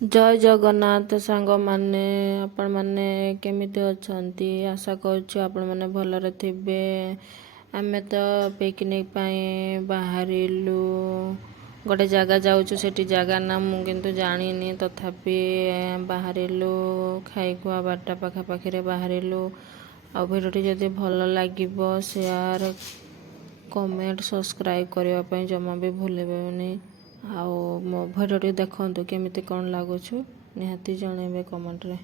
जय जगन्नाथ सांग माने आपण माने केमिति अछंती आशा करछु आपण माने भलरे थिबे। आमे तो पिकनिक पाई बाहरिलु गोटे जगह जाऊछु सेठी जगह ना मु किंतु जानिनी तथापि बाहरिलु खाई खुआ बारटा पाखा पाखिरे बाहरिलु। आ भिडियोटी जदि भल लागिबो शेयर कमेंट सब्सक्राइब करबा पई जमा भी भूलिबेनी। आओ मो भिडियोटी देखंतु केमिति कोन लागुछु निहाती जणेबे कमेंट रे।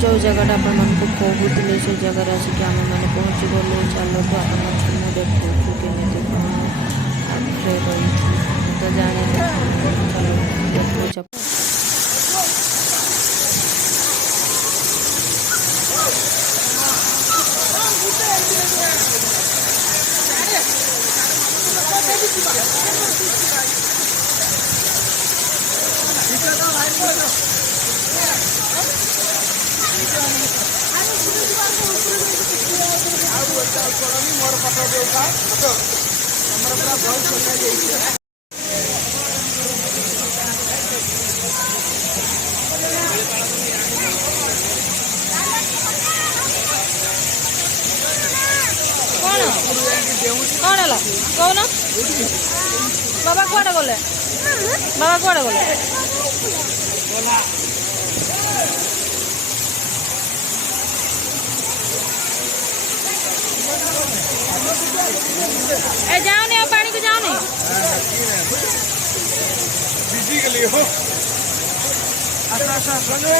जो जगह आपण मानकु कहूतिले से जगह आसिक आम मैंने पहुँची गलु। चलो तो आपण मु देखु केमिति कोन आखरे रही तो जाने चलो देखु। कौन है कौन बाबा कुआडे गले बाबा कुआडे गले ए जाओनी अब पानी को जाओनी दीदी के लिए हो अच्छा सुनो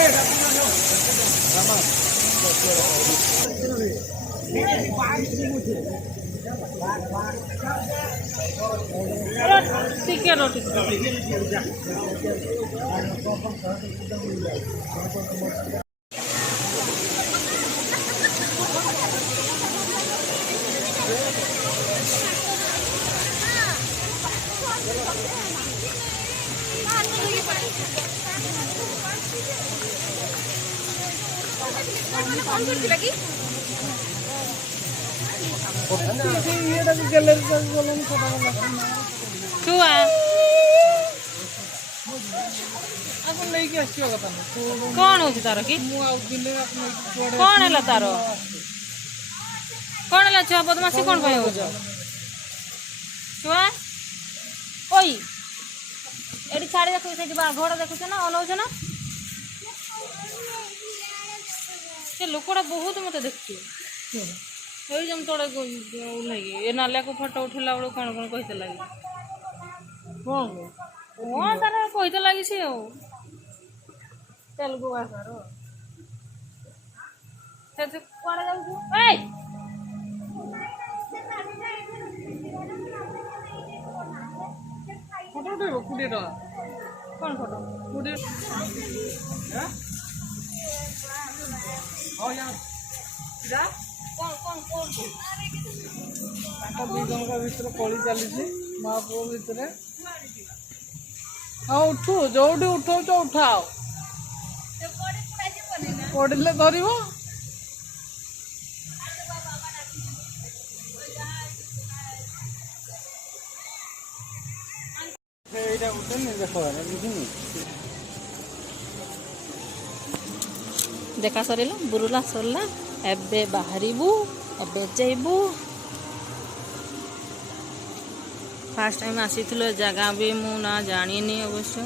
ठीक है रोटी छुआ कौन हो तार कि कौन है तार कौन है छुआ बदमाशी कौन पे हो छुआ ओई एडी छाड़ी देखु से घोड़ा देखुछ ना अनौछ ना से लोकड़ा बहुत मत देखु जम तोड़े ओह्लैकी ए नालिया को फोटो उठेला बेलू कौन कौन कहते लगे कौन तार कहते लगी सी तेलुगु भाषार कुआड़े जाऊँ फोटो उठेब 20 टका कौन फोटो 20 भीतर कली चली माँ पुओ भीतर हाँ उठू जो उठाऊ उठाओ पड़े धर देखा सरला बुरुला सरला एबे बाहरिबू एबे जाइबू। फास्ट टाइम आसी जगह भी मु ना जानी अवश्य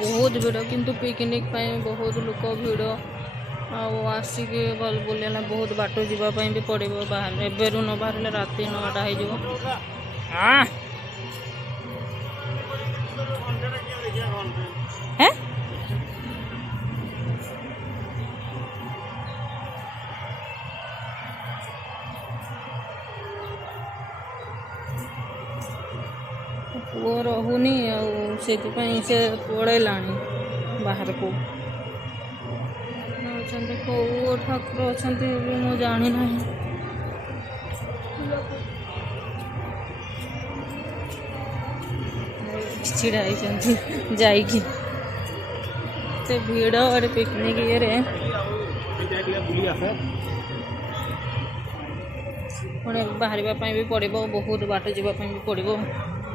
बहुत भिड़ किंतु पिकनिक बहुत लोक भिड़ आसिक बुलेला बहुत बाट जावाई भी पड़े बाहर एवं न बाहर राति 9टा हो ରହୁନି ଆଉ ସେଥିପାଇଁ ସେ ପଳେଇଲାଣି ବାହାରକୁ। ଅଛନ୍ତି କେଉଁ ଠାକୁର ଅଛନ୍ତି ବି ମୁଁ ଜାଣିନାହିଁ। ଛିଡ଼ା ହେଇଛନ୍ତି ଯାଇକି ଏତେ ଭିଡ଼ ଗୋଟେ ପିକନିକ୍ ଇଏରେ ପୁଣି ବାହାରିବା ପାଇଁ ବି ପଡ଼ିବ, ବହୁତ ବାଟ ଯିବା ପାଇଁ ବି ପଡ଼ିବ।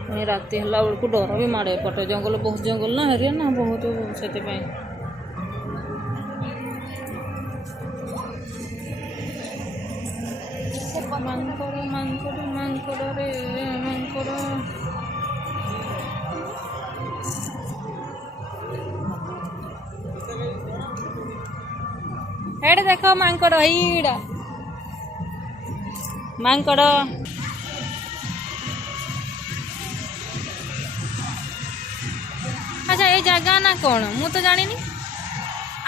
ପୁଣି ରାତି ହେଲା ବେଳକୁ ଡର ବି ମାଡ଼େ, ଏପଟେ ଜଙ୍ଗଲ, ବହୁତ ଜଙ୍ଗଲ ନା ଏରିଆ ନା ବହୁତ, ସେଥିପାଇଁ ମାଙ୍କଡ଼ ମାଙ୍କଡ଼ ମାଙ୍କଡ଼ରେ ମାଙ୍କଡ଼। ଏଇଟା ଦେଖ ମାଙ୍କଡ଼, ଏଇଟା ମାଙ୍କଡ଼। ଆଚ୍ଛା ଏଇ ଜାଗା ନା କ'ଣ ମୁଁ ତ ଜାଣିନି,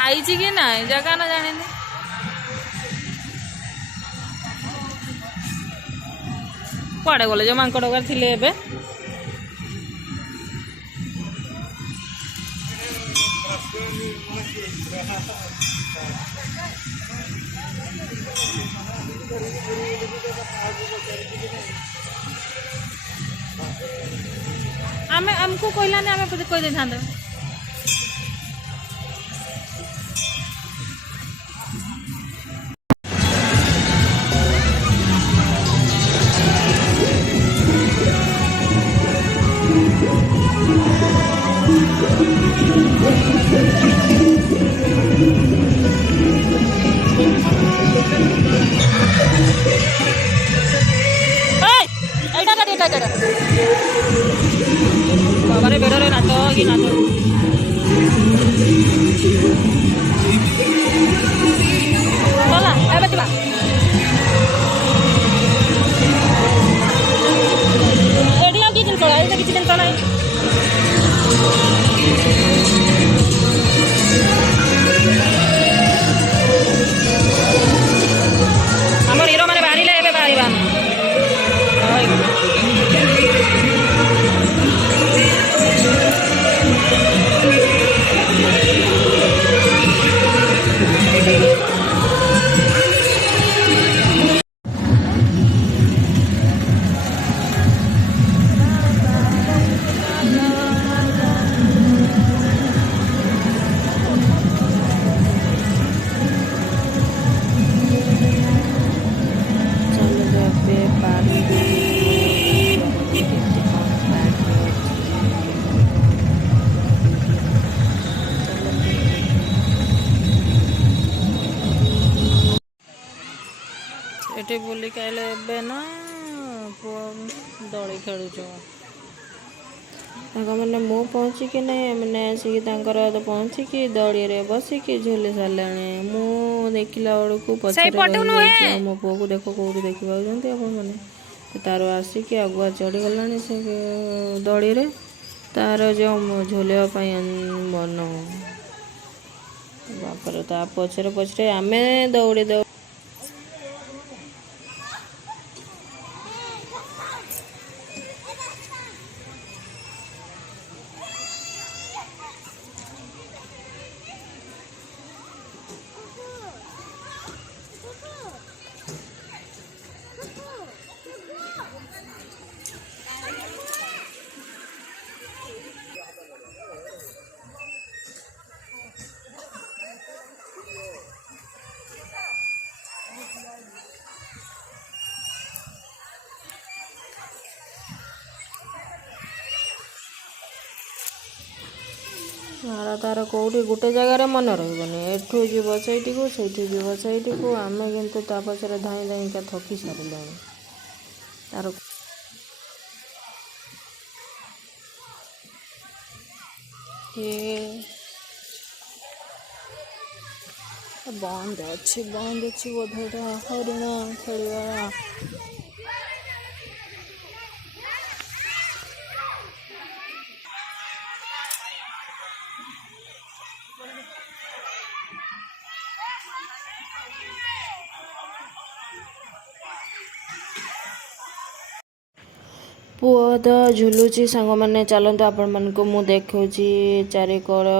ଆଇଛି କି ନା ଜାଗା ନା ଜାଣିନି। କୁଆଡ଼େ ଗଲେ ଯେ ମାଙ୍କଡ଼ ଥିଲେ ଏବେ? ଆମକୁ କହିଲାନି, ଆମେ କହିଦେଇଥାନ୍ତେ। ବାବାରେ ବେଡ଼ରେ ନାଚ କି ନାଚ। ଗଲା ଏବେ ଯିବା। ଏଠି ଆଉ କି ଜିନିଷ, ଏଇଟା କିଛି ଜିନିଷ ନାହିଁ। ଆମର ହିରୋ ମାନେ ବାହାରିଲେ ଏବେ ବାହାରିବା। ଏଠି ବୁଲିକି ଆଇଲେ ଏବେ ନା ପୁଅ ଦୋଳି ଖେଳୁଛୁ। ତାଙ୍କମାନେ ମୁଁ ପହଞ୍ଚିକି ନାହିଁ, ଏମାନେ ଆସିକି ତାଙ୍କର ପହଞ୍ଚିକି ଦୋଳିରେ ବସିକି ଝୁଲି ସାରିଲେଣି। ମୁଁ ଦେଖିଲା ବେଳକୁ ପଛରେ ରହିଯାଇଛି। ଆଉ ମୋ ପୁଅକୁ ଦେଖ କେଉଁଠି ଦେଖିପାରୁଛନ୍ତି ଆପଣମାନେ, ତାର ଆସିକି ଆଗୁଆ ଚଢ଼ିଗଲାଣି ସେ ଦୋଳିରେ, ତାର ଯେଉଁ ଝୁଲିବା ପାଇଁ ମନ। ବାପରେ ତା ପଛରେ ପଛରେ ଆମେ ଦୌଡ଼ି ଦୌଡ଼ି ତାର କେଉଁଠି ଗୋଟେ ଜାଗାରେ ମନେ ରହିବନି, ଏଠୁ ଯିବ ସେଇଠିକୁ, ସେଇଠି ଯିବ ସେଇଠିକୁ। ଆମେ କିନ୍ତୁ ତା ପଛରେ ଧାଇଁ ଧାଇଁକା ଥକି ସାରିଲାଣି। ତାର ବନ୍ଦ ଅଛି ବୋଧେ ଏଇଟା ହରିଣ ଖେଳିବା। ପୁଅ ତ ଝୁଲୁଛି ସାଙ୍ଗମାନେ। ଚାଲନ୍ତୁ ଆପଣମାନଙ୍କୁ ମୁଁ ଦେଖାଉଛି ଚାରିକଡ଼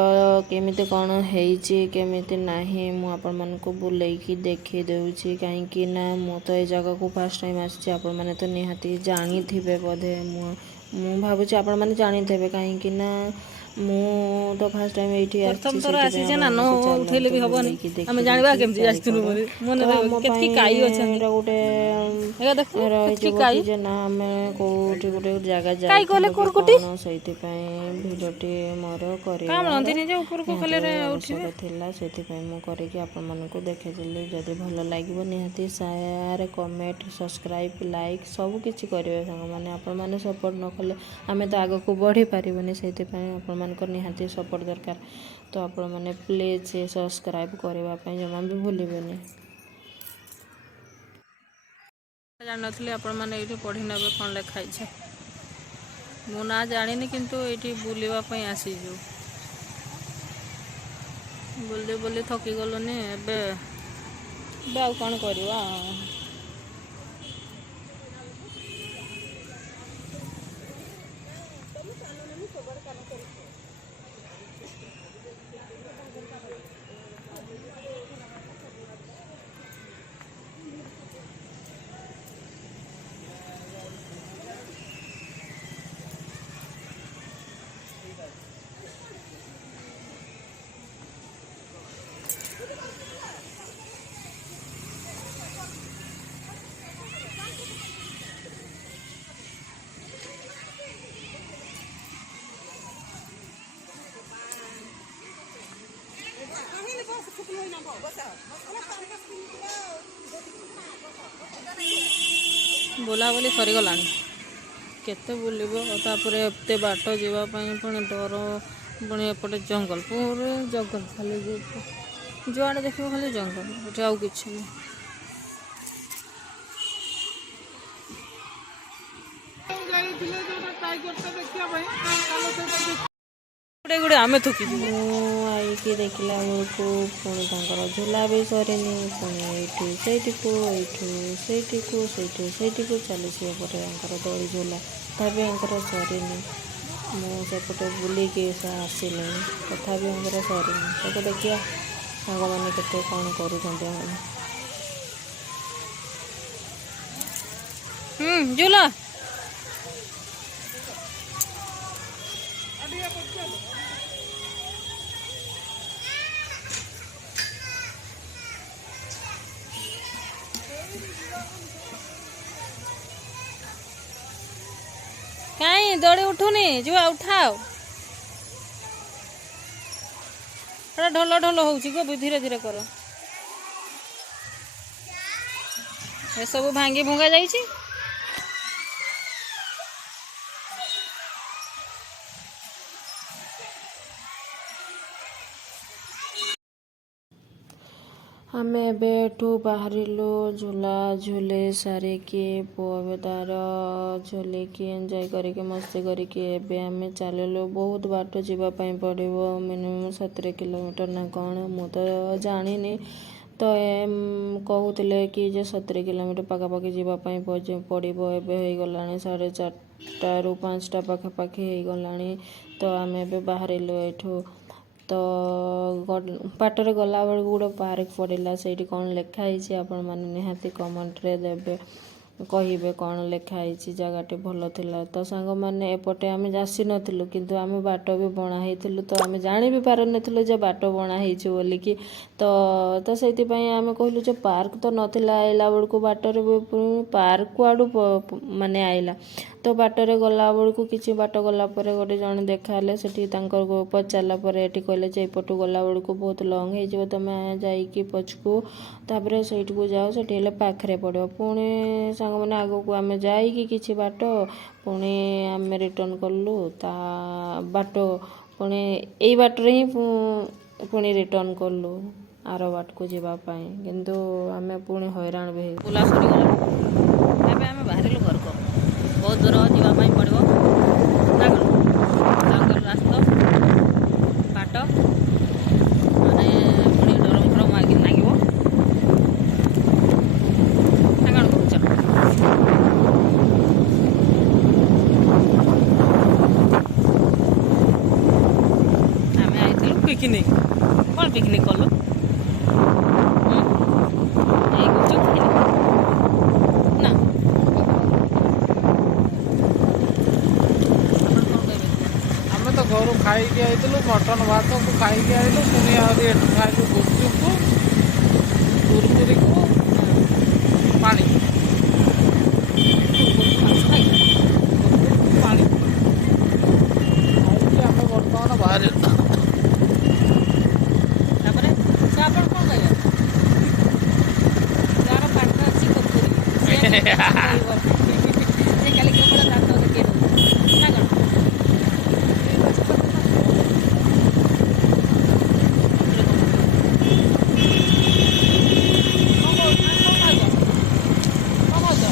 କେମିତି କ'ଣ ହେଇଛି କେମିତି ନାହିଁ ମୁଁ ଆପଣମାନଙ୍କୁ ବୁଲେଇକି ଦେଖେଇ ଦେଉଛି। କାହିଁକି ନା ମୁଁ ତ ଏଇ ଜାଗାକୁ ଫାର୍ଷ୍ଟ ଟାଇମ୍ ଆସିଛି। ଆପଣମାନେ ତ ନିହାତି ଜାଣିଥିବେ ବୋଧେ। ମୁଁ ଭାବୁଛି ଆପଣମାନେ ଜାଣିଥିବେ କାହିଁକି ନା ମୁଁ ତ ଫାର୍ଷ୍ଟ ଟାଇମ୍ ଏଇଠି ପ୍ରଥମ ଆସିଛି। ଥର ସେଇଥିପାଇଁ ଆସିଛେ ନା, ନ ଆପଣମାନଙ୍କୁ ଉଠେଇଲେ ଚାଲନ୍ତୁ ବି ହବନି। ବୁଲେଇକି ଆମେ ଦେଖେଇ ଜାଣିବା ଦେଉଛି କେମିତି ଆସିଥିଲୁ ଚାରିକଡ଼। ବୋଲି। ତ ମନେ ଆମ କେତିକି ପାଇଁ ଗାଈ ଅଛନ୍ତି ଏଇଟା ଗୋଟେ ଏଇଟା ଦେଖୁନୁ କେତିକି ରହିଯିବ ଗାଈ। କି ଯେ ନା ଆମେ କେଉଁଠି ଗୋଟେ ଜାଗା ଗାଈ କହିଲେ ଯାଇଥିଲୁ କି କୁରୁକୁଟି କ'ଣ। ସେଇଥିପାଇଁ ଭିଡ଼ିଓଟି ମୋର କାଁ କରିବାର ମିଳନ୍ତିନି ଯେ ଉପରକୁ ନିହାତି କଲେ ଉଠିବେ। ଆବଶ୍ୟକ ଥିଲା। ସେଥିପାଇଁ ମୁଁ କରିକି ଆପଣମାନଙ୍କୁ ଦେଖେଇଦେଲି। ଯଦି ଭଲ ଲାଗିବ ନିହାତି ସେୟାର କମେଣ୍ଟ ସବସ୍କ୍ରାଇବ୍ ଲାଇକ୍ ସବୁ କିଛି କରିବେ ସାଙ୍ଗମାନେ। ଆପଣମାନେ ସପୋର୍ଟ ନ କଲେ ଆମେ ତ ଆଗକୁ ବଢ଼ିପାରିବୁନି। ସେଇଥିପାଇଁ ଆପଣମାନଙ୍କର ନିହାତି ସପୋର୍ଟ ଦରକାର। ତ ଆପଣମାନେ ପ୍ଲିଜ୍ ସବସ୍କ୍ରାଇବ୍ କରିବା ପାଇଁ ଜମା ବି ଭୁଲିବେନି। ଜାଣିନଥିଲି ଆପଣମାନେ ଏଇଠି ପଢ଼ି ନେବେ କ'ଣ ଲେଖା ହେଇଛି। ମୁଁ ନା ଜାଣିନି କିନ୍ତୁ ଏଇଠି ବୁଲିବା ପାଇଁ ଆସିଛୁ। ବୁଲି ବୁଲି ଥକି ଗଲୁନି। ଏବେ ଆଉ କ'ଣ କରିବା। ବୁଲାବୁଲି ସରିଗଲାଣି। କେତେ ବୁଲିବ। ତାପରେ ଏତେ ବାଟ ଯିବା ପାଇଁ ପୁଣି ଡର। ପୁଣି ଏପଟେ ଜଙ୍ଗଲ ପୁରା ଜଙ୍ଗଲ ଖାଲି ଯୁଆଡ଼େ ଦେଖିବ ଖାଲି ଜଙ୍ଗଲ। ଏଠି ଆଉ କିଛି ନାହିଁ। ଗୋଟେ ଆମେ ଥକିଯିବୁ। ମୁଁ ଆଇକି ଦେଖିଲା ବେଳକୁ ପୁଣି ତାଙ୍କର ଝୁଲା ବି ସରିନି। ପୁଣି ଏଇଠୁ ସେଇଠିକୁ ଏଇଠୁ ସେଇଠିକୁ ସେଇଠିକୁ ଚାଲିଛି ଏପଟେ ତାଙ୍କର ଦୋଳି ଝୁଲା। ତଥାପି ତାଙ୍କର ସରିନି। ମୁଁ ସେପଟେ ବୁଲିକି ଆସିଲିଣି ତଥାପି ତାଙ୍କର ସରିନି। ତାକୁ ଦେଖିବା ସାଙ୍ଗମାନେ କେତେ କ'ଣ କରୁଛନ୍ତି ଆମେ। ଝୁଲ କାଇଁ ଦୋଳି ଉଠୁନି। ଯିବା ଉଠାଅ। ଏଟା ଢଲ ଢଲ ହଉଛି ଗୋ। ଧୀରେ ଧୀରେ କର। ଏସବୁ ଭାଙ୍ଗି ଭୁଙ୍ଗା ଯାଇଛି। ଆମେ ଏବେ ଏଠୁ ବାହାରିଲୁ ଝୁଲା ଝୁଲେଇ ସାରିକି। ପୁଅ ଏବେ ତାର ଝୁଲିକି ଏନ୍ଜୟ କରିକି ମସ୍ତି କରିକି ଏବେ ଆମେ ଚାଲିଲୁ। ବହୁତ ବାଟ ଯିବା ପାଇଁ ପଡ଼ିବ। ମିନିମମ୍ 70 କିଲୋମିଟର ନା କ'ଣ ମୁଁ ତ ଜାଣିନି। ତ କହୁଥିଲେ କି ଯେ 70 କିଲୋମିଟର ପାଖାପାଖି ଯିବା ପାଇଁ ପଡ଼ିବ। ଏବେ ହେଇଗଲାଣି 4:30ରୁ 5ଟା ପାଖାପାଖି ହେଇଗଲାଣି। ତ ଆମେ ଏବେ ବାହାରିଲୁ ଏଇଠୁ। ତ ବାଟରେ ଗଲାବେଳକୁ ଗୋଟେ ପାର୍କ ପଡ଼ିଲା। ସେଇଠି କ'ଣ ଲେଖା ହେଇଛି ଆପଣମାନେ ନିହାତି କମେଣ୍ଟରେ ଦେବେ କହିବେ କ'ଣ ଲେଖା ହେଇଛି। ଜାଗାଟି ଭଲ ଥିଲା। ତ ସାଙ୍ଗମାନେ ଏପଟେ ଆମେ ଆସିନଥିଲୁ କିନ୍ତୁ ଆମେ ବାଟ ବି ବଣା ହେଇଥିଲୁ। ତ ଆମେ ଜାଣି ବି ପାରୁନଥିଲୁ ଯେ ବାଟ ବଣା ହେଇଛି ବୋଲିକି। ତ ସେଇଥିପାଇଁ ଆମେ କହିଲୁ ଯେ ପାର୍କ ତ ନଥିଲା। ଆଇଲା ବେଳକୁ ବାଟରେ ପାର୍କ କୁଆଡ଼ୁ ମାନେ ଆଇଲା। ତ ବାଟରେ ଗଲାବେଳକୁ କିଛି ବାଟ ଗଲା ପରେ ଗୋଟେ ଜଣେ ଦେଖାହେଲେ। ସେଠି ତାଙ୍କର ପଚାରିଲା ପରେ ଏଠି କହିଲେ ଯେ ଏପଟୁ ଗଲାବେଳକୁ ବହୁତ ଲଙ୍ଗ୍ ହେଇଯିବ। ତୁମେ ଯାଇକି ପଛକୁ ତାପରେ ସେଇଠିକୁ ଯାଅ। ସେଠି ହେଲେ ପାଖରେ ପଡ଼ିବ। ପୁଣି ସାଙ୍ଗମାନେ ଆଗକୁ ଆମେ ଯାଇକି କିଛି ବାଟ ପୁଣି ଆମେ ରିଟର୍ଣ୍ଣ କଲୁ। ତା ବାଟ ପୁଣି ଏଇ ବାଟରେ ହିଁ ପୁଣି ରିଟର୍ଣ୍ଣ କଲୁ ଆର ବାଟକୁ ଯିବା ପାଇଁ। କିନ୍ତୁ ଆମେ ପୁଣି ହଇରାଣ ବି ହେଇଗଲୁ। ବୁଲା ସରିଗଲା। ଏବେ ଆମେ ବାହାରିଲୁ ଘରକୁ। ବହୁତ ଦୂର ଯିବା ପାଇଁ ପଡ଼ିବ। ଜଙ୍ଗଲ ରାସ୍ତା ବାଟ ମାନେ ପୁଣି ଡର ଫର ଲାଗିବ। ନା କ'ଣ କହୁଛ? ପିକନିକ୍ କ'ଣ ପିକନିକ୍ କଲୁ? ଏଇ ଗୁପଚୁପ୍ ଖାଇଲୁ ନା? ଆପଣ କ'ଣ କହିବେ? ଆମେ ତ ଘରୁ ଖାଇକି ଆଇଥିଲୁ ମଟନ ଭାତକୁ ଖାଇକି ଆଇଲୁ, ପୁଣି ଆହୁରି ଏଠୁ ଖାଇଲୁ ଗୁପଚୁପକୁ, କୁରକୁରିକୁ, ପାଣି ପାଣି ଖାଇକି ଆମେ ବର୍ତ୍ତମାନ ବାହାରେ। ତାପରେ ତ ଆପଣ କ'ଣ କହିବେ? ଯାହାର ପାଠ ଅଛି କୁରକୁରି ସେ କାଲି କେବଳ ଦାନ୍ତ ଦେଖେଇ ଦେଉଛି ନା କ'ଣ? କ'ଣ କହୁଛ?